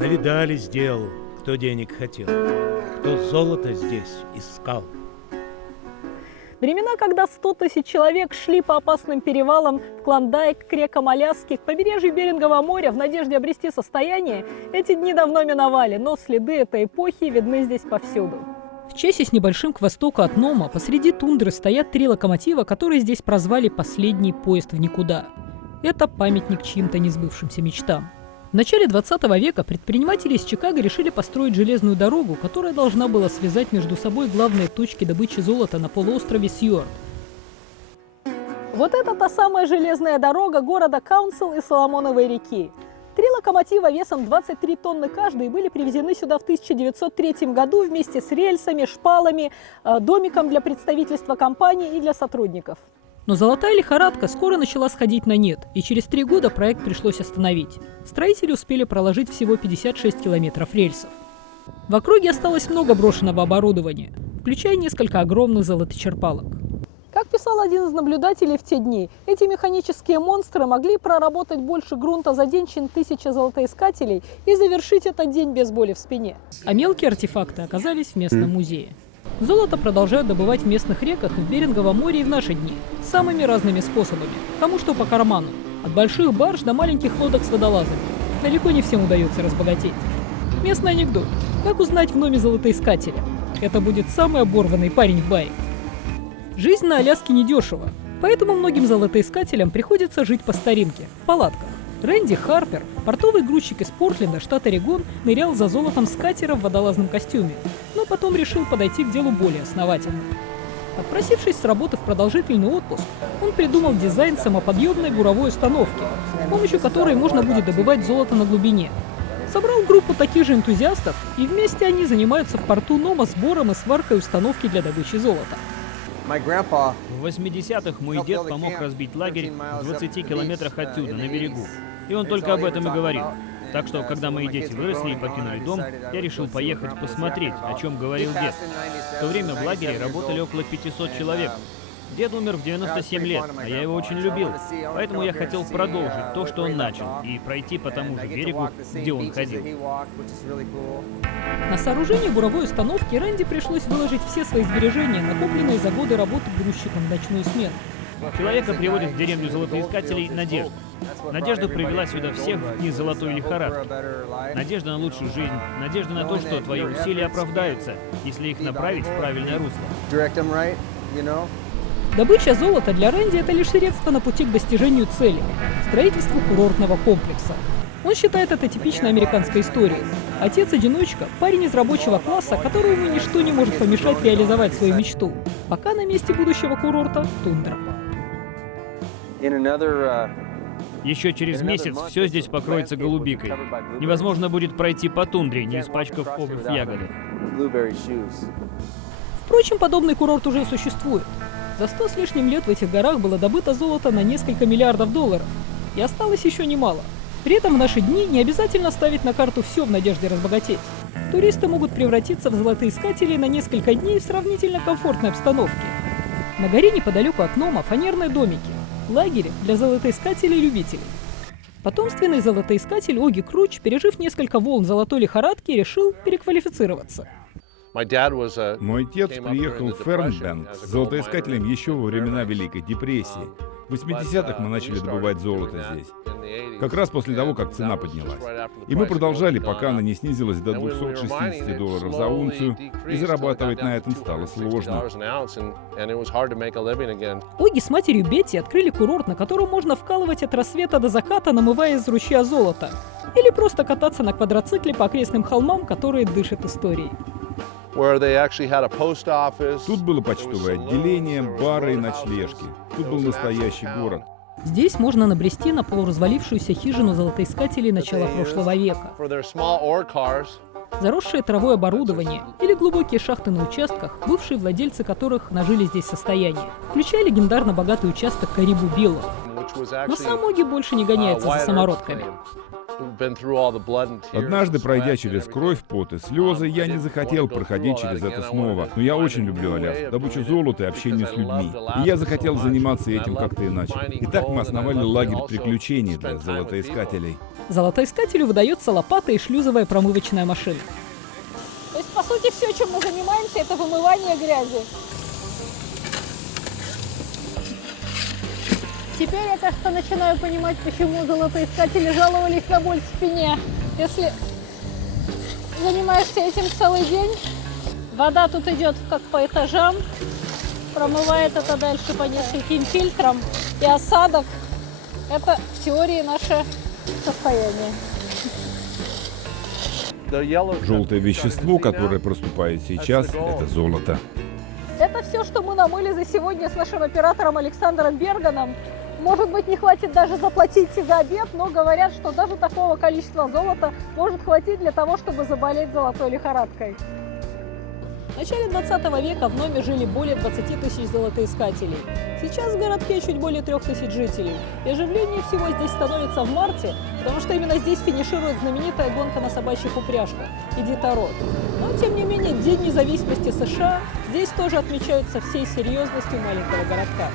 Навидались дел, кто денег хотел, кто золото здесь искал. Времена, когда 100 тысяч человек шли по опасным перевалам в Клондайк, к рекам Аляски, к побережью Берингового моря в надежде обрести состояние, эти дни давно миновали, но следы этой эпохи видны здесь повсюду. В Чесе с небольшим к востоку от Нома посреди тундры стоят 3 локомотива, которые здесь прозвали «последний поезд в никуда». Это памятник чьим-то несбывшимся мечтам. В начале 20 века предприниматели из Чикаго решили построить железную дорогу, которая должна была связать между собой главные точки добычи золота на полуострове Сьюарт. Вот это та самая железная дорога города Каунсил и Соломоновой реки. 3 локомотива весом 23 тонны каждый были привезены сюда в 1903 году вместе с рельсами, шпалами, домиком для представительства компании и для сотрудников. Но золотая лихорадка скоро начала сходить на нет, и через 3 года проект пришлось остановить. Строители успели проложить всего 56 километров рельсов. В округе осталось много брошенного оборудования, включая несколько огромных золоточерпалок. Как писал один из наблюдателей в те дни, эти механические монстры могли проработать больше грунта за день, чем 1000 золотоискателей, и завершить этот день без боли в спине. А мелкие артефакты оказались в местном музее. Золото продолжают добывать в местных реках и в Беринговом море и в наши дни. Самыми разными способами. Кому что по карману. От больших барж до маленьких лодок с водолазами. Далеко не всем удается разбогатеть. Местный анекдот. Как узнать в Номе золотоискателя? Это будет самый оборванный парень в баре. Жизнь на Аляске недешево. Поэтому многим золотоискателям приходится жить по старинке, в палатках. Рэнди Харпер, портовый грузчик из Портленда, штат Орегон, нырял за золотом с катера в водолазном костюме, но потом решил подойти к делу более основательно. Отпросившись с работы в продолжительный отпуск, он придумал дизайн самоподъемной буровой установки, с помощью которой можно будет добывать золото на глубине. Собрал группу таких же энтузиастов, и вместе они занимаются в порту Нома сбором и сваркой установки для добычи золота. В 80-х мой дед помог разбить лагерь в 20 километрах отсюда, на берегу. И он только об этом и говорил. Так что, когда мои дети выросли и покинули дом, я решил поехать посмотреть, о чем говорил дед. В то время в лагере работали около 500 человек. Дед умер в 97 лет, а я его очень любил. Поэтому я хотел продолжить то, что он начал, и пройти по тому же берегу, где он ходил. На сооружение буровой установки Рэнди пришлось выложить все свои сбережения, накопленные за годы работы грузчиком в ночную смену. Человека приводят в деревню золотоискателей Надежда. Надежда привела сюда всех в дни золотой лихорадки. Надежда на лучшую жизнь, надежда на то, что твои усилия оправдаются, если их направить в правильное русло. Добыча золота для Рэнди – это лишь средство на пути к достижению цели – строительству курортного комплекса. Он считает это типичной американской историей. Отец-одиночка – парень из рабочего класса, которому ничто не может помешать реализовать свою мечту. Пока на месте будущего курорта – тундра. Еще через месяц все здесь покроется голубикой. Невозможно будет пройти по тундре, не испачкав обувь в ягодах. Впрочем, подобный курорт уже существует. За 100 с лишним лет в этих горах было добыто золото на несколько миллиардов долларов. И осталось еще немало. При этом в наши дни не обязательно ставить на карту все в надежде разбогатеть. Туристы могут превратиться в золотоискателей на несколько дней в сравнительно комфортной обстановке. На горе неподалеку от Нома фанерные домики. Лагерь для золотоискателей-любителей. Потомственный золотоискатель Оги Круч, пережив несколько волн золотой лихорадки, решил переквалифицироваться. Мой отец приехал в Фернбэнк с золотоискателем еще во времена Великой депрессии. В 80-х мы начали добывать золото здесь. Как раз после того, как цена поднялась. И мы продолжали, пока она не снизилась до $260 за унцию, и зарабатывать на этом стало сложно. Оги с матерью Бетти открыли курорт, на котором можно вкалывать от рассвета до заката, намывая из ручья золото. Или просто кататься на квадроцикле по окрестным холмам, которые дышат историей. Тут было почтовое отделение, бары и ночлежки. Тут был настоящий город. Здесь можно набрести на полуразвалившуюся хижину золотоискателей начала прошлого века. Заросшее травой оборудование или глубокие шахты на участках, бывшие владельцы которых нажили здесь состояние, включая легендарно богатый участок Карибу Билла. Но сам Оги больше не гоняется за самородками. Однажды, пройдя через кровь, пот и слезы, я не захотел проходить через это снова. Но я очень люблю Аляску, добычу золота и общение с людьми. И я захотел заниматься этим как-то иначе. Итак, мы основали лагерь приключений для золотоискателей. Золотоискателю выдается лопата и шлюзовая промывочная машина. То есть, по сути, все, чем мы занимаемся, это вымывание грязи. Теперь я, кажется, начинаю понимать, почему золотоискатели жаловались на боль в спине. Если занимаешься этим целый день, вода тут идет как по этажам, промывает это дальше по нескольким фильтрам, и осадок – это в теории наше состояние. Желтое вещество, которое проступает сейчас, это золото. Это все, что мы намыли за сегодня с нашим оператором Александром Берганом. Может быть, не хватит даже заплатить за обед, но говорят, что даже такого количества золота может хватить для того, чтобы заболеть золотой лихорадкой. В начале 20 века в Номе жили более 20 тысяч золотоискателей. Сейчас в городке чуть более 3000 жителей. И оживление всего здесь становится в марте, потому что именно здесь финиширует знаменитая гонка на собачьих упряжках – Идитарод. Но, тем не менее, День независимости США здесь тоже отмечают со всей серьезностью маленького городка.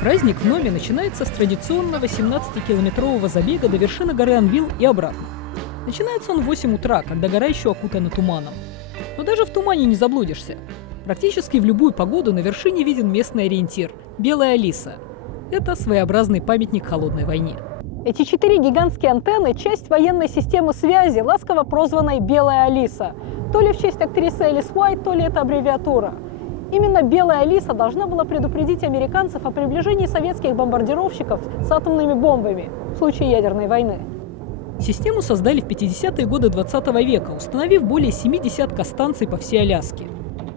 Праздник в Номе начинается с традиционного 17-километрового забега до вершины горы Анвил и обратно. Начинается он в 8 утра, когда гора еще окутана туманом. Но даже в тумане не заблудишься. Практически в любую погоду на вершине виден местный ориентир – Белая Лиса. Это своеобразный памятник холодной войне. Эти 4 гигантские антенны – часть военной системы связи, ласково прозванной «Белая Алиса». То ли в честь актрисы Элис Уайт, то ли это аббревиатура. Именно «Белая Алиса» должна была предупредить американцев о приближении советских бомбардировщиков с атомными бомбами в случае ядерной войны. Систему создали в 50-е годы 20 века, установив более 70 станций по всей Аляске.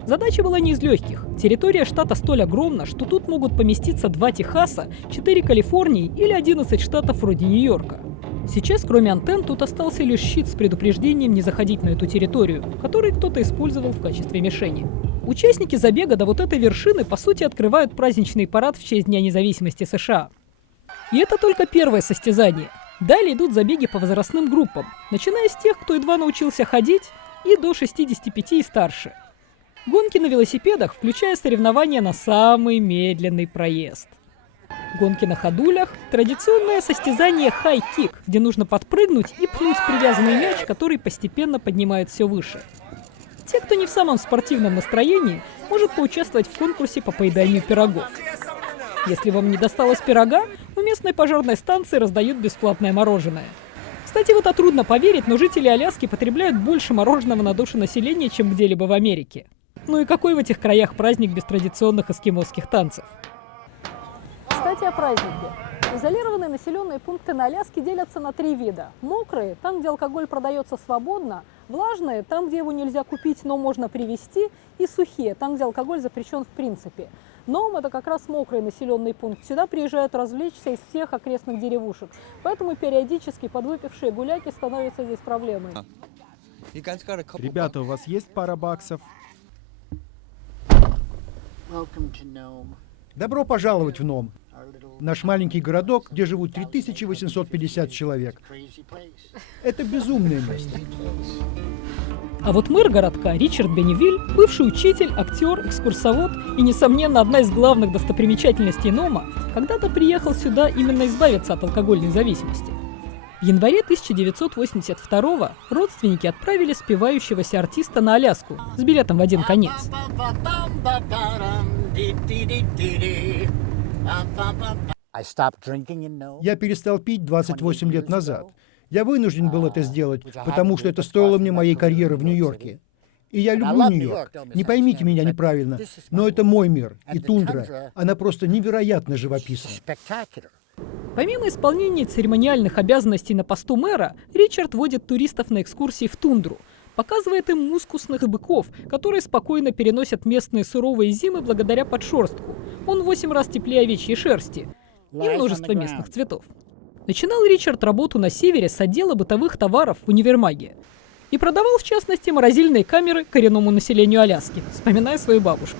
Задача была не из легких. Территория штата столь огромна, что тут могут поместиться 2 Техаса, 4 Калифорнии или 11 штатов вроде Нью-Йорка. Сейчас, кроме антенн, тут остался лишь щит с предупреждением не заходить на эту территорию, который кто-то использовал в качестве мишени. Участники забега до вот этой вершины, по сути, открывают праздничный парад в честь Дня независимости США. И это только первое состязание. Далее идут забеги по возрастным группам, начиная с тех, кто едва научился ходить, и до 65 и старше. Гонки на велосипедах, включая соревнования на самый медленный проезд. Гонки на ходулях – традиционное состязание хай-кик, где нужно подпрыгнуть и пнуть привязанный мяч, который постепенно поднимает все выше. Те, кто не в самом спортивном настроении, может поучаствовать в конкурсе по поеданию пирогов. Если вам не досталось пирога, у местной пожарной станции раздают бесплатное мороженое. Кстати, в это трудно поверить, но жители Аляски потребляют больше мороженого на душу населения, чем где-либо в Америке. Ну и какой в этих краях праздник без традиционных эскимосских танцев? Кстати, о празднике. Изолированные населенные пункты на Аляске делятся на 3 вида. Мокрые – там, где алкоголь продается свободно, влажные – там, где его нельзя купить, но можно привезти, и сухие – там, где алкоголь запрещен в принципе. Ном – это как раз мокрый населенный пункт. Сюда приезжают развлечься из всех окрестных деревушек. Поэтому периодически подвыпившие гуляки становятся здесь проблемой. Ребята, у вас есть пара баксов? Добро пожаловать в Ном. Наш маленький городок, где живут 3850 человек. Это безумное место. А вот мэр городка Ричард Бенневиль, бывший учитель, актер, экскурсовод и, несомненно, одна из главных достопримечательностей Нома, когда-то приехал сюда именно избавиться от алкогольной зависимости. В январе 1982-го родственники отправили спивающегося артиста на Аляску с билетом в один конец. Я перестал пить 28 лет назад. Я вынужден был это сделать, потому что это стоило мне моей карьеры в Нью-Йорке. И я люблю Нью-Йорк. Не поймите меня неправильно, но это мой мир. И тундра, она просто невероятно живописна. Помимо исполнения церемониальных обязанностей на посту мэра, Ричард водит туристов на экскурсии в тундру, показывает им мускусных быков, которые спокойно переносят местные суровые зимы благодаря подшерстку. Он в 8 раз теплее овечьей шерсти и множество местных цветов. Начинал Ричард работу на севере с отдела бытовых товаров в универмаге и продавал, в частности, морозильные камеры коренному населению Аляски, вспоминая свою бабушку.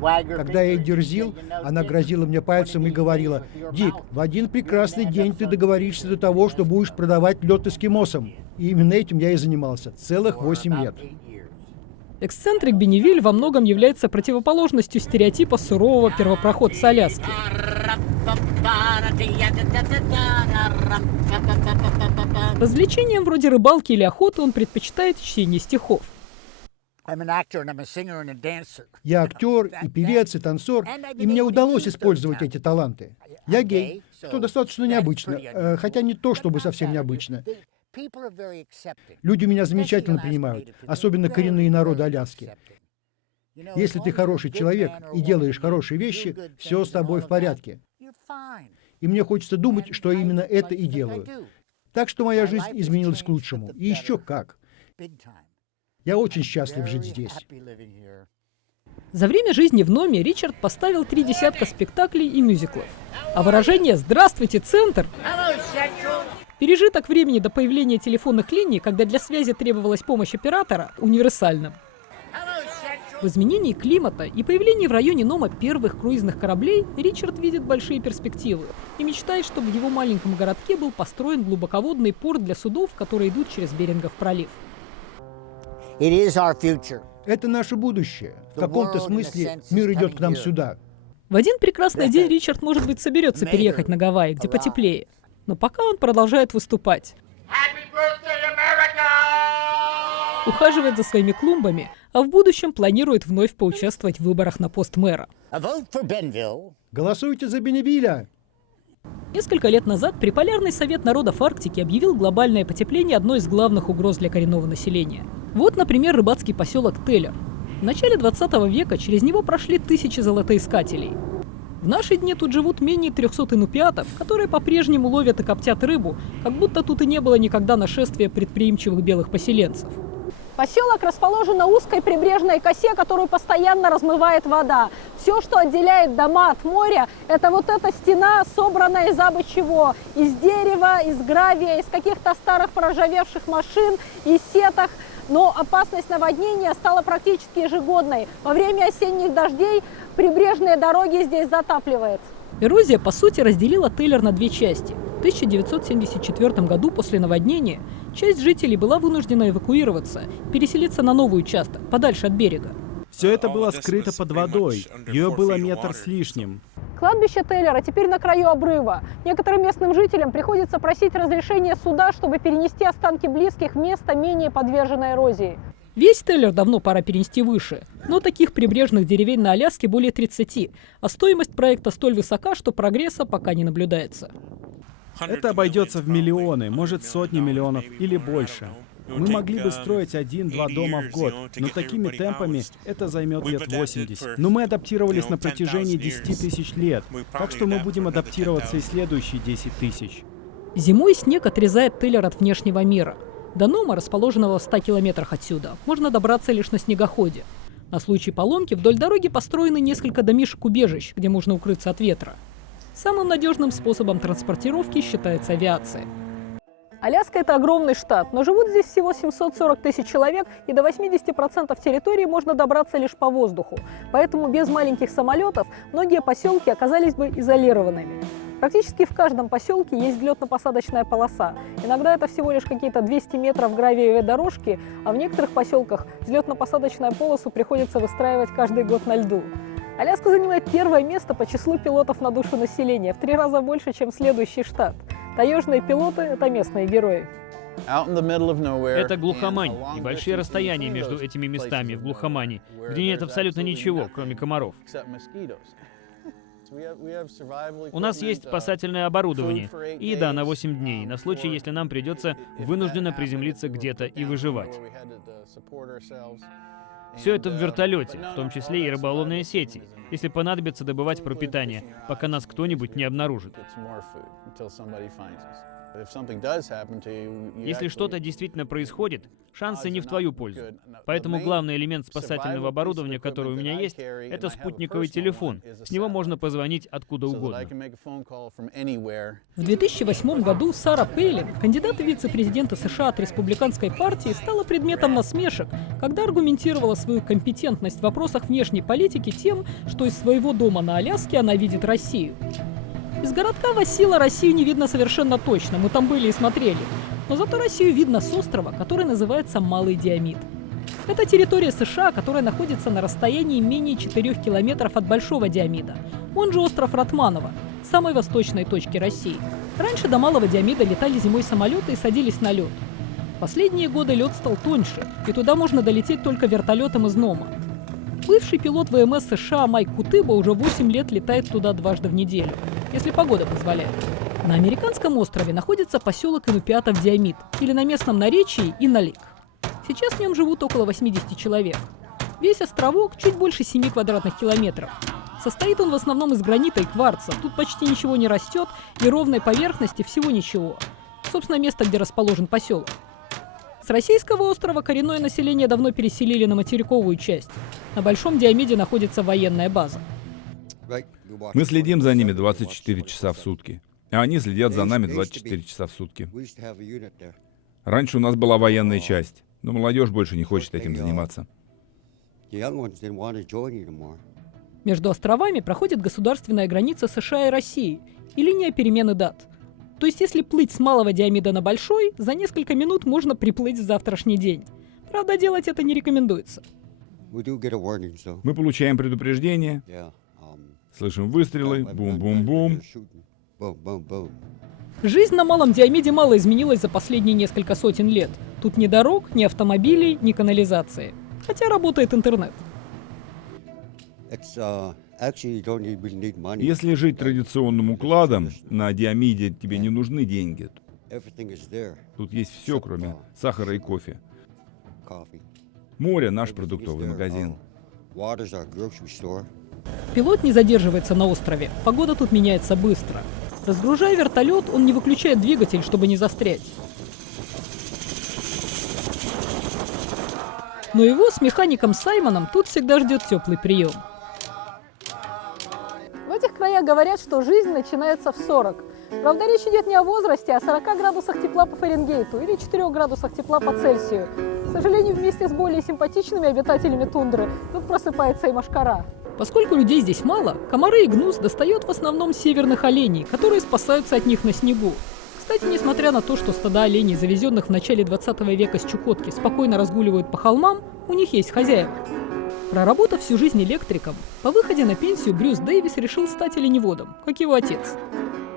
Когда я ей дерзил, она грозила мне пальцем и говорила: «Дик, в один прекрасный день ты договоришься до того, что будешь продавать лед эскимосам». И именно этим я и занимался целых 8 лет. Эксцентрик Бенневиль во многом является противоположностью стереотипа сурового первопроходца Аляски. Развлечениям вроде рыбалки или охоты он предпочитает чтение стихов. Я актер, и певец, и танцор, и мне удалось использовать эти таланты. Я гей, что достаточно необычно, хотя не то, чтобы совсем необычно. Люди меня замечательно принимают, особенно коренные народы Аляски. Если ты хороший человек и делаешь хорошие вещи, все с тобой в порядке. И мне хочется думать, что именно это и делаю. Так что моя жизнь изменилась к лучшему. И еще как. Я очень счастлив жить здесь. За время жизни в Номе Ричард поставил 3 десятка спектаклей и мюзиклов. А выражение «Здравствуйте, Центр» пережиток времени до появления телефонных линий, когда для связи требовалась помощь оператора, универсальным. В изменении климата и появлении в районе Нома первых круизных кораблей Ричард видит большие перспективы и мечтает, чтобы в его маленьком городке был построен глубоководный порт для судов, которые идут через Берингов пролив. Это наше будущее. В каком-то смысле мир идет к нам сюда. В один прекрасный день Ричард, может быть, соберется переехать на Гавайи, где потеплее. Но пока он продолжает выступать. Ухаживает за своими клумбами, а в будущем планирует вновь поучаствовать в выборах на пост мэра. Голосуйте за Бенневиля! Несколько лет назад Приполярный совет народов Арктики объявил глобальное потепление одной из главных угроз для коренного населения. Вот, например, рыбацкий поселок Теллер. В начале 20 века через него прошли тысячи золотоискателей. В наши дни тут живут менее 300 инупиатов, которые по-прежнему ловят и коптят рыбу, как будто тут и не было никогда нашествия предприимчивых белых поселенцев. Поселок расположен на узкой прибрежной косе, которую постоянно размывает вода. Все, что отделяет дома от моря, это вот эта стена, собранная из абы чего. Из дерева, из гравия, из каких-то старых проржавевших машин, из сеток. Но опасность наводнения стала практически ежегодной. Во время осенних дождей прибрежные дороги здесь затапливает. Эрозия, по сути, разделила Теллер на 2 части. В 1974 году после наводнения часть жителей была вынуждена эвакуироваться, переселиться на новый участок, подальше от берега. Все это было скрыто под водой. Ее было метр с лишним. Кладбище Теллера теперь на краю обрыва. Некоторым местным жителям приходится просить разрешения суда, чтобы перенести останки близких в место, менее подверженное эрозии. Весь Теллер давно пора перенести выше, но таких прибрежных деревень на Аляске более 30, а стоимость проекта столь высока, что прогресса пока не наблюдается. Это обойдется в миллионы, может сотни миллионов или больше. Мы могли бы строить 1-2 дома в год, но такими темпами это займет лет 80. Но мы адаптировались на протяжении 10 тысяч лет, так что мы будем адаптироваться и следующие 10 тысяч. Зимой снег отрезает Теллер от внешнего мира. До Нома, расположенного в 100 километрах отсюда, можно добраться лишь на снегоходе. На случай поломки вдоль дороги построены несколько домишек-убежищ, где можно укрыться от ветра. Самым надежным способом транспортировки считается авиация. Аляска – это огромный штат, но живут здесь всего 740 тысяч человек, и до 80% территории можно добраться лишь по воздуху. Поэтому без маленьких самолетов многие поселки оказались бы изолированными. Практически в каждом поселке есть взлетно-посадочная полоса. Иногда это всего лишь какие-то 200 метров гравиевой дорожки, а в некоторых поселках взлетно-посадочную полосу приходится выстраивать каждый год на льду. Аляска занимает 1-е место по числу пилотов на душу населения, в 3 раза больше, чем следующий штат. Таежные пилоты – это местные герои. Это глухомань и большие расстояния между этими местами в глухомани, где нет абсолютно ничего, кроме комаров. У нас есть спасательное оборудование и еда на 8 дней, на случай, если нам придется вынужденно приземлиться где-то и выживать. Все это в вертолете, в том числе и рыболовные сети, если понадобится добывать пропитание, пока нас кто-нибудь не обнаружит. Если что-то действительно происходит, шансы не в твою пользу. Поэтому главный элемент спасательного оборудования, который у меня есть, это спутниковый телефон. С него можно позвонить откуда угодно. В 2008 году Сара Пейлин, кандидат в вице-президенты США от республиканской партии, стала предметом насмешек, когда аргументировала свою компетентность в вопросах внешней политики тем, что из своего дома на Аляске она видит Россию. Из городка Васила Россию не видно совершенно точно, мы там были и смотрели. Но зато Россию видно с острова, который называется Малый Диамид. Это территория США, которая находится на расстоянии менее 4 километров от Большого Диамида. Он же остров Ратманово, самой восточной точки России. Раньше до Малого Диамида летали зимой самолеты и садились на лед. В последние годы лед стал тоньше, и туда можно долететь только вертолетом из Нома. Бывший пилот ВМС США Майк Кутыба уже 8 лет летает туда дважды в неделю, если погода позволяет. На американском острове находится поселок Инупиатов-Диамид, или на местном наречии Инналик. Сейчас в нем живут около 80 человек. Весь островок чуть больше 7 квадратных километров. Состоит он в основном из гранита и кварца, тут почти ничего не растет и ровной поверхности всего ничего. Собственно, место, где расположен поселок. С российского острова коренное население давно переселили на материковую часть. На Большом Диамиде находится военная база. Мы следим за ними 24 часа в сутки, а они следят за нами 24 часа в сутки. Раньше у нас была военная часть, но молодежь больше не хочет этим заниматься. Между островами проходит государственная граница США и России и линия перемены дат. То есть, если плыть с Малого Диамида на Большой, за несколько минут можно приплыть в завтрашний день. Правда, делать это не рекомендуется. Мы получаем предупреждение, слышим выстрелы, бум-бум-бум. Жизнь на Малом Диамиде мало изменилась за последние несколько сотен лет. Тут ни дорог, ни автомобилей, ни канализации. Хотя работает интернет. Если жить традиционным укладом, на Диамиде тебе не нужны деньги. Тут есть все, кроме сахара и кофе. Море — наш продуктовый магазин. Пилот не задерживается на острове. Погода тут меняется быстро. Разгружая вертолет, он не выключает двигатель, чтобы не застрять. Но его с механиком Саймоном тут всегда ждет теплый прием. В этих краях говорят, что жизнь начинается в 40. Правда, речь идет не о возрасте, а о 40 градусах тепла по Фаренгейту или 4 градусах тепла по Цельсию. К сожалению, вместе с более симпатичными обитателями тундры тут просыпается и мошкара. Поскольку людей здесь мало, комары и гнус достают в основном северных оленей, которые спасаются от них на снегу. Кстати, несмотря на то, что стада оленей, завезенных в начале 20 века с Чукотки, спокойно разгуливают по холмам, у них есть хозяева. Проработав всю жизнь электриком, по выходе на пенсию Брюс Дэвис решил стать оленеводом, как его отец.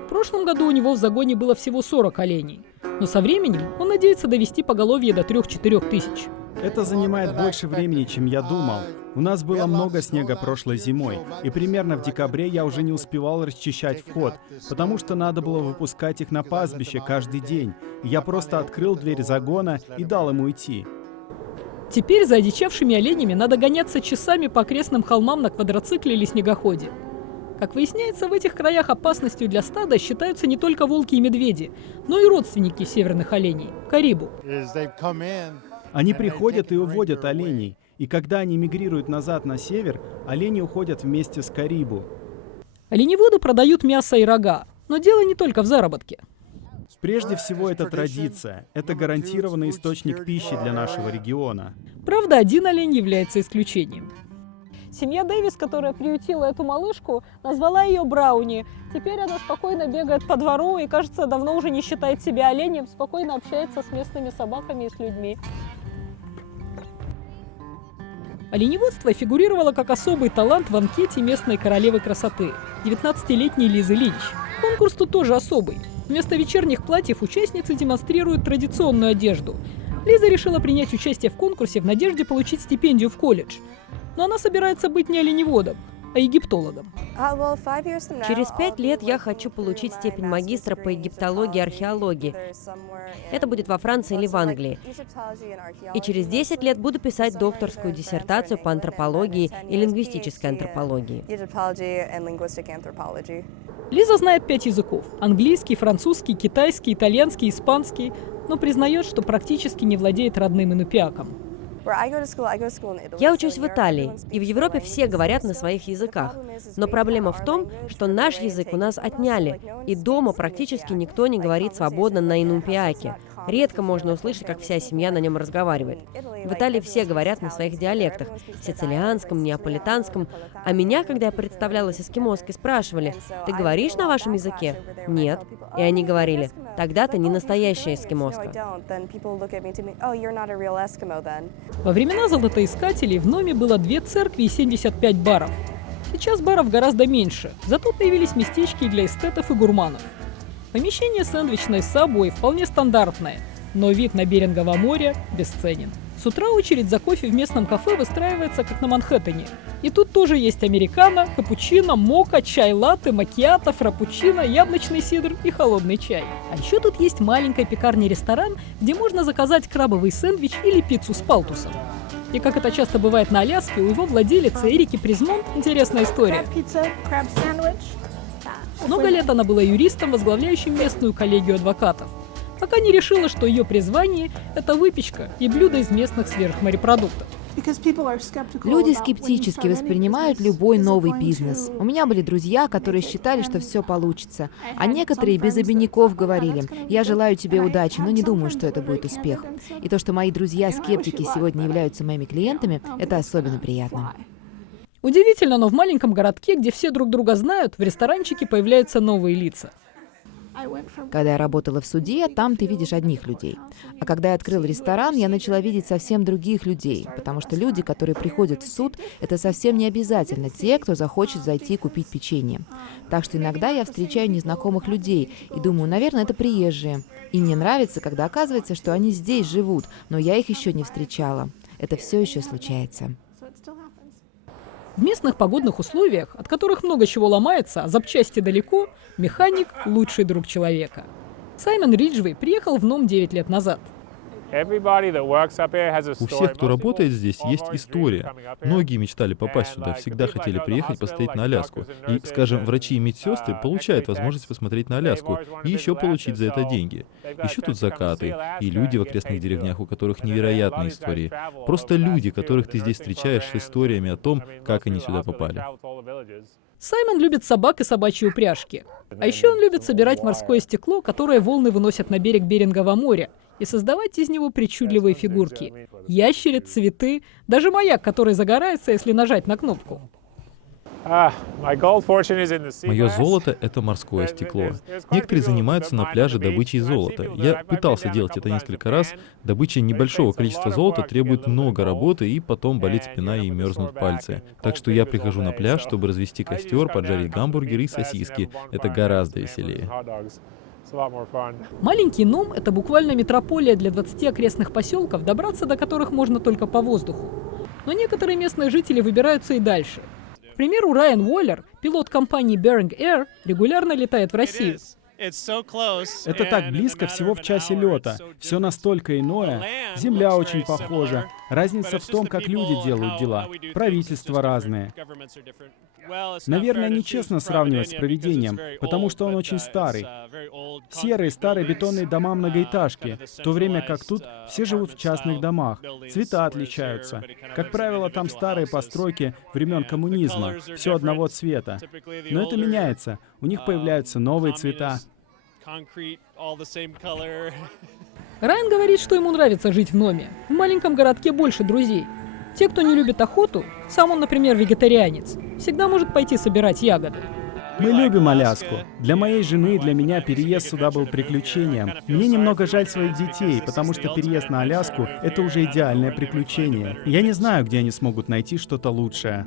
В прошлом году у него в загоне было всего 40 оленей, но со временем он надеется довести поголовье до 3-4 тысяч. Это занимает больше времени, чем я думал. У нас было много снега прошлой зимой, и примерно в декабре я уже не успевал расчищать вход, потому что надо было выпускать их на пастбище каждый день. И я просто открыл дверь загона и дал им уйти. Теперь за одичавшими оленями надо гоняться часами по окрестным холмам на квадроцикле или снегоходе. Как выясняется, в этих краях опасностью для стада считаются не только волки и медведи, но и родственники северных оленей – карибу. Они приходят и уводят оленей, и когда они мигрируют назад на север, олени уходят вместе с карибу. Оленеводы продают мясо и рога, но дело не только в заработке. Прежде всего, это традиция. Это гарантированный источник пищи для нашего региона. Правда, один олень является исключением. Семья Дэвис, которая приютила эту малышку, назвала ее Брауни. Теперь она спокойно бегает по двору и, кажется, давно уже не считает себя оленем, спокойно общается с местными собаками и с людьми. Оленеводство фигурировало как особый талант в анкете местной королевы красоты – 19-летней Лизы Линч. Конкурс тут тоже особый. Вместо вечерних платьев участницы демонстрируют традиционную одежду. Лиза решила принять участие в конкурсе в надежде получить стипендию в колледж. Но она собирается быть не оленеводом, а египтологом. Через 5 лет я хочу получить степень магистра по египтологии и археологии. Это будет во Франции или в Англии. И через 10 лет буду писать докторскую диссертацию по антропологии и лингвистической антропологии. Лиза знает 5 языков – английский, французский, китайский, итальянский, испанский, но признает, что практически не владеет родным инупиаком. Я учусь в Италии, и в Европе все говорят на своих языках. Но проблема в том, что наш язык у нас отняли, и дома практически никто не говорит свободно на инупиаке. Редко можно услышать, как вся семья на нем разговаривает. В Италии все говорят на своих диалектах – сицилианском, неаполитанском. А меня, когда я представлялась эскимоской, спрашивали: «Ты говоришь на вашем языке?» «Нет». И они говорили: «Тогда ты не настоящая эскимоска». Во времена золотоискателей в Номе было 2 церкви и 75 баров. Сейчас баров гораздо меньше, зато появились местечки для эстетов и гурманов. Помещение сэндвичной Subway вполне стандартное, но вид на Берингово море бесценен. С утра очередь за кофе в местном кафе выстраивается, как на Манхэттене. И тут тоже есть американо, капучино, мока, чай-латте, макиато, фраппучино, яблочный сидр и холодный чай. А еще тут есть маленькая пекарня-ресторан, где можно заказать крабовый сэндвич или пиццу с палтусом. И как это часто бывает на Аляске, у его владелицы Эрики Призмонт интересная история. Много лет она была юристом, возглавляющим местную коллегию адвокатов, пока не решила, что ее призвание – это выпечка и блюда из местных свежих морепродуктов. Люди скептически воспринимают любой новый бизнес. У меня были друзья, которые считали, что все получится. А некоторые без обиняков говорили: «Я желаю тебе удачи, но не думаю, что это будет успех». И то, что мои друзья-скептики сегодня являются моими клиентами, это особенно приятно. Удивительно, но в маленьком городке, где все друг друга знают, в ресторанчике появляются новые лица. Когда я работала в суде, там ты видишь одних людей. А когда я открыл ресторан, я начала видеть совсем других людей, потому что люди, которые приходят в суд, это совсем не обязательно те, кто захочет зайти купить печенье. Так что иногда я встречаю незнакомых людей и думаю, наверное, это приезжие. И мне нравится, когда оказывается, что они здесь живут, но я их еще не встречала. Это все еще случается. В местных погодных условиях, от которых много чего ломается, а запчасти далеко, механик – лучший друг человека. Саймон Риджвей приехал в Ном 9 лет назад. У всех, кто работает здесь, есть история. Многие мечтали попасть сюда, всегда хотели приехать посмотреть на Аляску. И, скажем, врачи и медсестры получают возможность посмотреть на Аляску и еще получить за это деньги. Еще тут закаты, и люди в окрестных деревнях, у которых невероятные истории. Просто люди, которых ты здесь встречаешь с историями о том, как они сюда попали. Саймон любит собак и собачьи упряжки. А еще он любит собирать морское стекло, которое волны выносят на берег Берингового моря, и создавать из него причудливые фигурки. Ящериц, цветы, даже маяк, который загорается, если нажать на кнопку. Мое золото — это морское стекло. Некоторые занимаются на пляже добычей золота. Я пытался делать это несколько раз. Добыча небольшого количества золота требует много работы, и потом болит спина и мерзнут пальцы. Так что я прихожу на пляж, чтобы развести костер, поджарить гамбургеры и сосиски. Это гораздо веселее. Маленький Ном – это буквально метрополия для 20 окрестных поселков, добраться до которых можно только по воздуху. Но некоторые местные жители выбираются и дальше. К примеру, Райан Уоллер, пилот компании Bering Air, регулярно летает в Россию. Это так близко, всего в часе лета. Все настолько иное. Земля очень похожа. Разница в том, как люди делают дела. Правительства разные. Наверное, нечестно сравнивать с Провидением, потому что он очень старый. Серые старые бетонные дома многоэтажки, в то время как тут все живут в частных домах. Цвета отличаются. Как правило, там старые постройки времен коммунизма, все одного цвета. Но это меняется. У них появляются новые цвета. Райан говорит, что ему нравится жить в Номе. В маленьком городке больше друзей. Те, кто не любит охоту, сам он, например, вегетарианец, всегда может пойти собирать ягоды. Мы любим Аляску. Для моей жены и для меня переезд сюда был приключением. Мне немного жаль своих детей, потому что переезд на Аляску — это уже идеальное приключение. Я не знаю, где они смогут найти что-то лучшее.